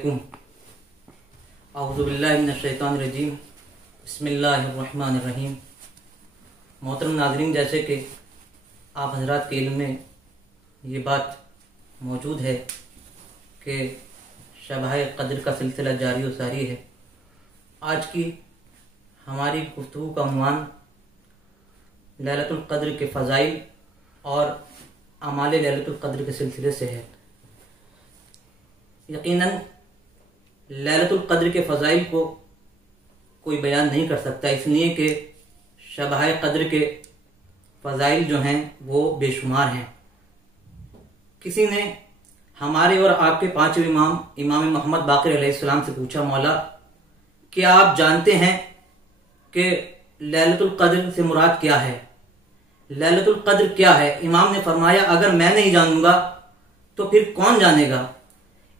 अस्सलामुअलैकुम। औज़ुबिल्लाहि मिनश्शैतानिर्रजीम। बिस्मिल्लाहिर्रहमानिर्रहीम। मोहतरम नाज़रीन, जैसे कि आप हज़रात के इल्म में ये बात मौजूद है कि शब-ए क़द्र का सिलसिला जारी व सारी है। आज की हमारी गुफ्तगू का उन्वान लैलतुल क़द्र के फ़ज़ाइल और अमाल लैलतुल क़द्र के सिलसिले से है। यकीनन लैलतुल क़द्र के फ़ज़ाइल को कोई बयान नहीं कर सकता, इसलिए कि शब-ए क़द्र के फ़ज़ाइल जो हैं वो बेशुमार हैं। किसी ने हमारे और आपके पांचवें इमाम मोहम्मद बाक़िर अलैहिस्सलाम से पूछा, मौला क्या आप जानते हैं कि लैलतुल क़द्र से मुराद क्या है, लैलतुल क़द्र क्या है? इमाम ने फरमाया, अगर मैं नहीं जानूंगा तो फिर कौन जानेगा?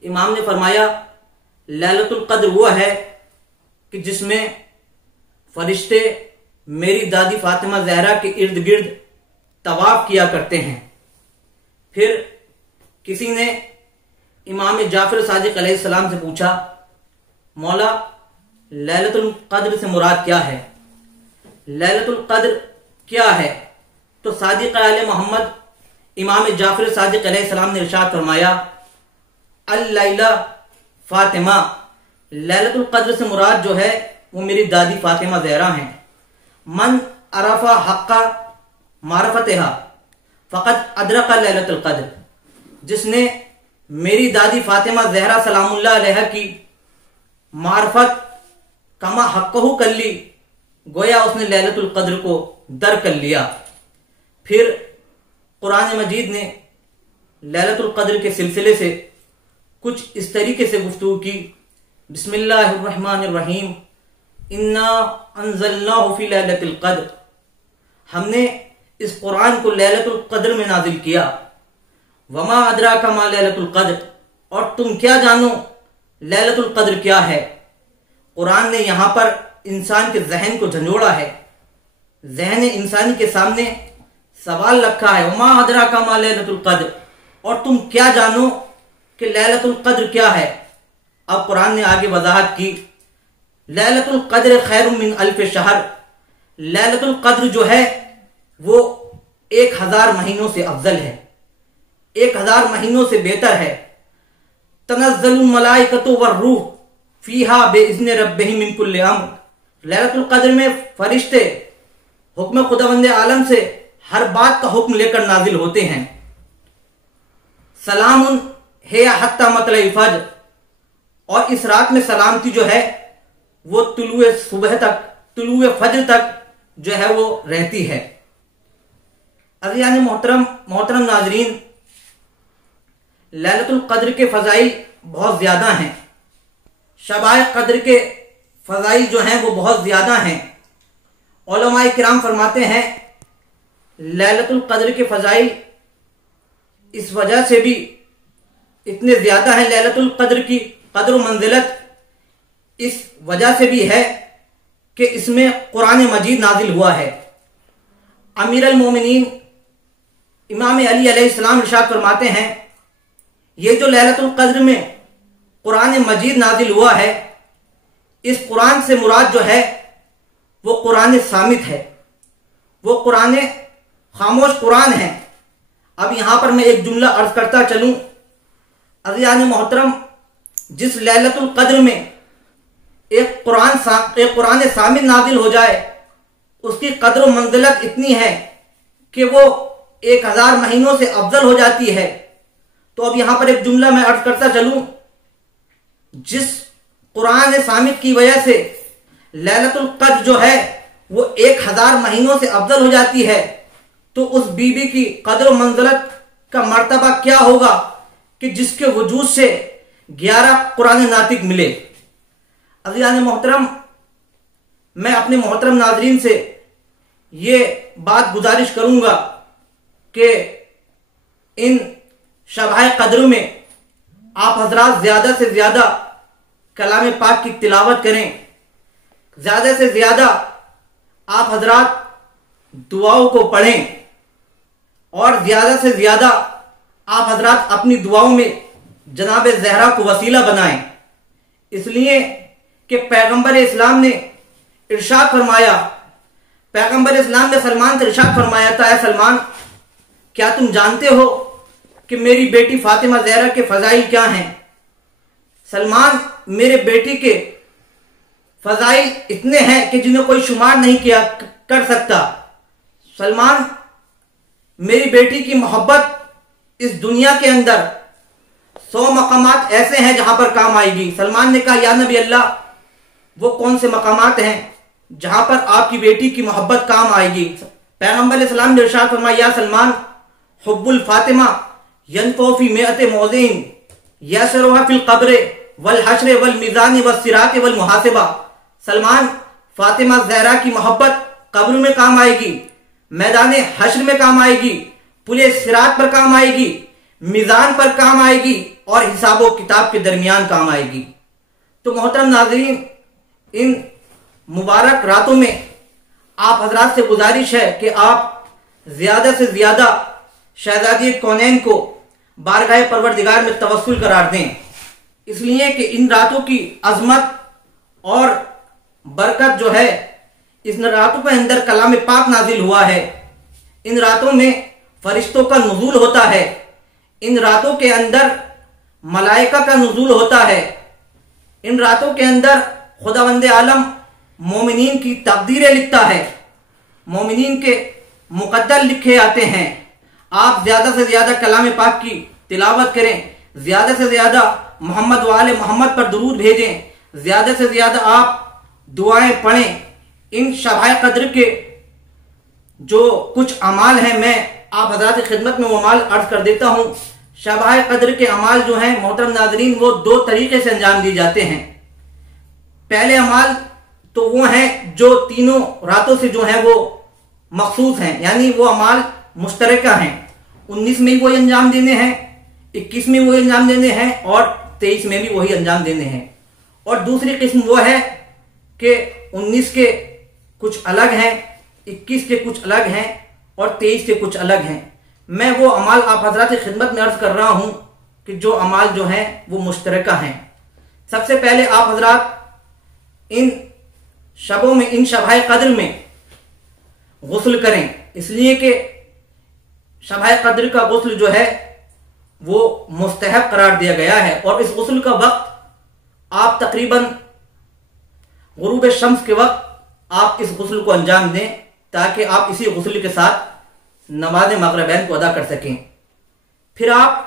इमाम ने फरमाया, लैलतुल क़द्र वो है कि जिसमें फरिश्ते मेरी दादी फातिमा ज़हरा के इर्द गिर्द तवाफ किया करते हैं। फिर किसी ने इमाम जाफर सादिक अलैहिस्सलाम से पूछा, मौला लैलतुल क़द्र से मुराद क्या है, लैलतुल क़द्र क्या है? तो सादिक आले मोहम्मद इमाम जाफर सादिक अलैहिस्सलाम ने इरशाद फरमाया, अल-लैला फातिमा, लैलतुल क़द्र से मुराद जो है वो मेरी दादी फातिमा ज़हरा हैं। मन अरफा हक्का मारफतहा फ़क़द अदरका लैलतुल क़द्र, जिसने मेरी दादी फातिमा ज़हरा सलामुल्लाह अलैहा की मारफत कमा हक्कहू कर ली, गोया उसने लैलतुल क़द्र को दर कर लिया। फिर कुरान मजीद ने लैलतुल क़द्र के सिलसिले से कुछ इस तरीके से गुफ्तगू की, बिस्मिल्लाहिर्रहमानिर्रहीम, इन्ना अंज़लनाहु फी लैलतिल क़द्र, हमने इस कुरान को लैलतुल क़द्र में नाजिल किया। वमा अदराका मा लैलतुल क़द्र, और तुम क्या जानो लैलतुल क़द्र क्या है? कुरान ने यहां पर इंसान के जहन को झंझोड़ा है, जहन इंसानी के सामने सवाल रखा है, वमा अदराका मा लैलतुल क़द्र, और तुम क्या जानो कि लैलतुल क़द्र क्या है? अब कुरान ने आगे वजाहत की, लैलतुल क़द्र खैरुम मिन अल्फ शहर, लैलतुल क़द्र जो है वो 1000 महीनों से अफजल है, 1000 महीनों से बेहतर है। तनज़्ज़लुल मलाइकतु वर्रूह फीहा बिइज़्नि रब्बिहिम मिन कुल्लि अम्र, लैलतुल क़द्र में फरिश्ते हुक्म खुदावंद आलम से हर बात का हुक्म लेकर नाजिल होते हैं। सलामुन हिया हत्ता मतलई फज्र, और इस रात में सलामती जो है वो तुलुए सुबह तक, तुलुए फज्र तक जो है वो रहती है। अज़ीज़ान मोहतरम नाजरीन, लैलतुल क़द्र के फ़ज़ाइल बहुत ज्यादा हैं, शब-ए क़द्र के फ़ज़ाइल जो हैं वो बहुत ज्यादा हैं। उलमाए किराम फरमाते हैं, लैलतुल क़द्र के फ़ज़ाइल इस वजह से भी इतने ज्यादा है, लैलतुल क़द्र की क़द्र मंजिलत इस वजह से भी है कि इसमें कुरान मजीद नाजिल हुआ है। अमीर अल मोमिनीन इमाम अली अलैहिस्सलाम इरशाद फरमाते हैं, ये जो लैलतुल क़द्र में कुरान मजीद नाजिल हुआ है, इस कुरान से मुराद जो है वो कुरान सामित है, वो कुरान खामोश कुरान है। अब यहां पर मैं एक जुमला अर्ज करता चलूं, अज़ीज़ान मोहतरम, जिस लैलतुल क़द्र में एक कुरान सामित नाजिल हो जाए, उसकी कद्र मंजिलत इतनी है कि वो 1000 महीनों से अफजल हो जाती है। तो अब यहां पर एक जुमला मैं अर्ज करता चलूं, जिस कुरान सामित की वजह से लैलतुल क़द्र जो है वो 1000 महीनों से अफजल हो जाती है, तो उस बीबी की कद्र मंजिलत का मर्तबा क्या होगा कि जिसके वजूद से 11 कुरान नातिक मिले। अज़ीज़ान मोहतरम, मैं अपने मोहतरम नाज़रीन से ये बात गुजारिश करूंगा कि इन शब-ए क़द्र में आप हजरात ज्यादा से ज्यादा कलाम पाक की तिलावत करें, ज्यादा से ज्यादा आप हजरात दुआओं को पढ़ें, और ज्यादा से ज्यादा आप हजरात अपनी दुआओं में जनाब ज़हरा को वसीला बनाएं। इसलिए कि पैगंबर इस्लाम ने इरशाद फरमाया, पैगंबर इस्लाम ने सलमान से इरशाद फरमाया था, ऐ सलमान क्या तुम जानते हो कि मेरी बेटी फातिमा ज़हरा के फजाइल क्या हैं? सलमान, मेरे बेटी के फजाइल इतने हैं कि जिन्हें कोई शुमार नहीं किया कर सकता। सलमान, मेरी बेटी की मोहब्बत इस दुनिया के अंदर 100 मकामात ऐसे हैं जहां पर काम आएगी। सलमान ने कहा, या नबी अल्लाह, वो कौन से मकामात हैं जहां पर आपकी बेटी की मोहब्बत काम आएगी? पैगंबर इस्लाम ने इरशाद फरमाया, या सलमान, हुब्बुल फातिमा यनफी मेअत मौज़िन यसरुहा फिल क़ब्र वल हश्र वल मीज़ान वल सिरात वल मुहासिबा। सलमान, फातिमा ज़हरा की मोहब्बत कब्र में काम आएगी, मैदान हश्र में काम आएगी, पुले सिरात पर काम आएगी, मीज़ान पर काम आएगी और हिसाब व किताब के दरमियान काम आएगी। तो मोहतरम नाज़रीन, इन मुबारक रातों में आप हजरात से गुजारिश है कि आप ज्यादा से ज्यादा शहजादी कौनैन को बारगाह परवरदिगार में तवस्सुल करार दें, इसलिए कि इन रातों की अजमत और बरकत जो है, इन रातों के अंदर कलाम पाक नाजिल हुआ है, इन रातों में फरिश्तों का नुज़ूल होता है, इन रातों के अंदर मलाइका का नुज़ूल होता है, इन रातों के अंदर खुदावंद आलम मोमिनीन की तकदीरें लिखता है, मोमिनीन के मुकद्दर लिखे आते हैं। आप ज्यादा से ज्यादा कलाम पाक की तिलावत करें, ज्यादा से ज्यादा मोहम्मद वाले मोहम्मद पर दुरूद भेजें, ज्यादा से ज्यादा आप दुआएं पढ़ें। इन शब कद्र के जो कुछ अमाल हैं, मैं आप हज़रात की खिदमत में वो अमाल अर्ज कर देता हूँ। शब कद्र के अमाल जो हैं मोहतरम नाज़रीन, वो 2 तरीके से अंजाम दिए जाते हैं। पहले अमाल तो वो हैं जो तीनों रातों से जो है वो मखसूस हैं, यानी वो अमाल मुश्तरका हैं। 19 में भी वही अंजाम देने हैं, 21 में वही अंजाम देने हैं और 23 में भी वही अंजाम देने हैं। और दूसरी किस्म वो है कि 19 के कुछ अलग हैं, 21 के कुछ अलग हैं और 23 के कुछ अलग हैं। मैं वो अमाल आप हजरात की खिदमत में अर्ज कर रहा हूं कि जो अमाल जो हैं वो मुश्तरका हैं। सबसे पहले आप हजरात इन शबों में, इन शब कद्र में गुस्ल करें, इसलिए कि शब कद्र का गुस्ल जो है वो मुस्तहब करार दिया गया है। और इस गुस्ल का वक्त आप तकरीबन गुरूब शम्स के वक्त आप इस गुस्ल को अंजाम दें, ताकि आप इसी गुस्ल के साथ नमाज मगरिबैन को अदा कर सकें। फिर आप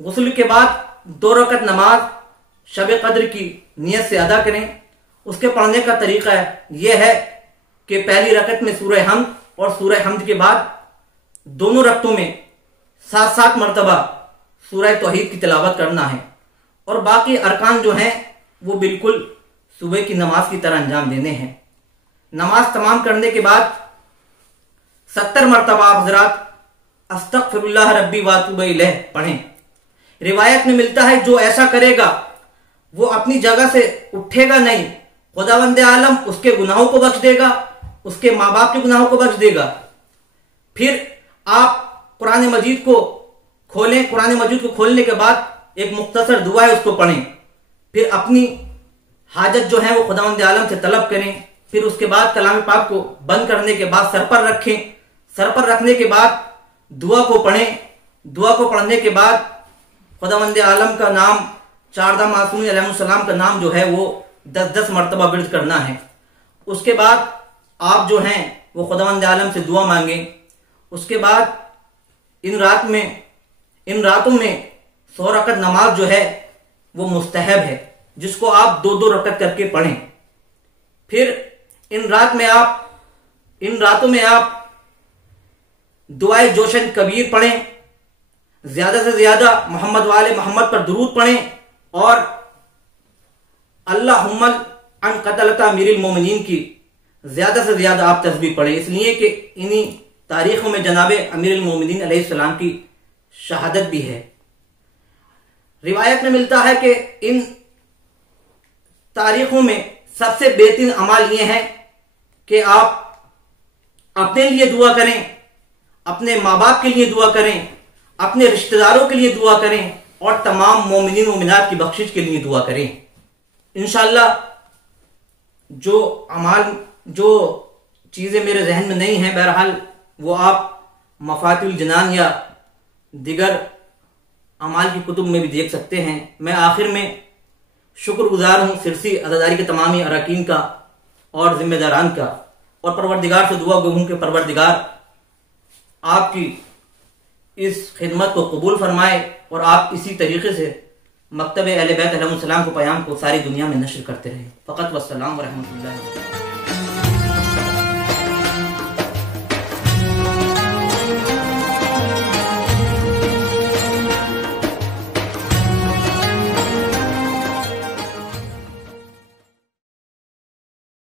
गुस्ल के बाद 2 रकत नमाज शब कद्र की नियत से अदा करें। उसके पढ़ने का तरीका यह है कि पहली रकत में सूरह हमद और सूरह हमद के बाद दोनों रकतों में 7-7 मरतबा सूरह तौहीद की तिलावत करना है और बाकी अरकान जो हैं वो बिल्कुल सुबह की नमाज की तरह अंजाम देने हैं। नमाज तमाम करने के बाद 70 मरतबा आप हज़रात अस्तगफिरुल्लाह रब्बी व अतूबु इलैह पढ़ें। रिवायत में मिलता है जो ऐसा करेगा वो अपनी जगह से उठेगा नहीं, खुदावंद आलम उसके गुनाहों को बख्श देगा, उसके माँ बाप के गुनाहों को बख्श देगा। फिर आप कुरान मजीद को खोलें, कुरान मजीद को खोलने के बाद एक मुख्तसर दुआ है उसको पढ़ें। फिर अपनी हाजत जो है वो खुदावंद आलम से तलब करें। फिर उसके बाद कलाम पाक को बंद करने के बाद सर पर रखें। सर पर रखने के बाद दुआ को पढ़ें। दुआ को पढ़ने के बाद खुदावंद आलम का नाम, चारदा मासूमीन अलैहिस्सलाम का नाम जो है वो 10-10 मरतबा विर्द करना है। उसके बाद आप जो हैं वो खुदावंद आलम से दुआ मांगें। उसके बाद इन रातों में 100 रकत नमाज जो है वो मुस्तहब है, जिसको आप 2-2 रकत करके पढ़ें। फिर इन रातों में आप दुआए जोशन कबीर पढ़ें, ज्यादा से ज्यादा मोहम्मद वाले मोहम्मद पर दुरूद पढ़ें और अल्लाहुम्मा अन क़तलता अमीरुल मोमिनीन की ज्यादा से ज्यादा आप तस्बीह पढ़ें, इसलिए कि इन्हीं तारीखों में जनाब अमीरुल मोमिनीन अलैहिस्सलाम की शहादत भी है। रिवायत में मिलता है कि इन तारीखों में सबसे बेहतरीन अमाल ये है कि आप अपने लिए दुआ करें, अपने माँ बाप के लिए दुआ करें, अपने रिश्तेदारों के लिए दुआ करें और तमाम मोमिनीन मोमिनात की बख्शिश के लिए दुआ करें। इंशाअल्लाह जो अमाल, जो चीज़ें मेरे जहन में नहीं हैं, बहरहाल वो आप मफातिहुल जनान या दिगर अमाल की कुतुब में भी देख सकते हैं। मैं आखिर में शुक्रगुजार हूँ सिरसी अज़ादारी के तमामी अरकान का और जिम्मेदारान का, और परवरदिगार से दुआ गो हूँ कि परवरदिगार आपकी इस खिदमत को कबूल फरमाए और आप इसी तरीके से मकतब अहले बैत अलैहिस्सलाम को पैगाम को सारी दुनिया में नश्र करते रहे। फ़क़त वस्सलाम व रहमतुल्लाहि।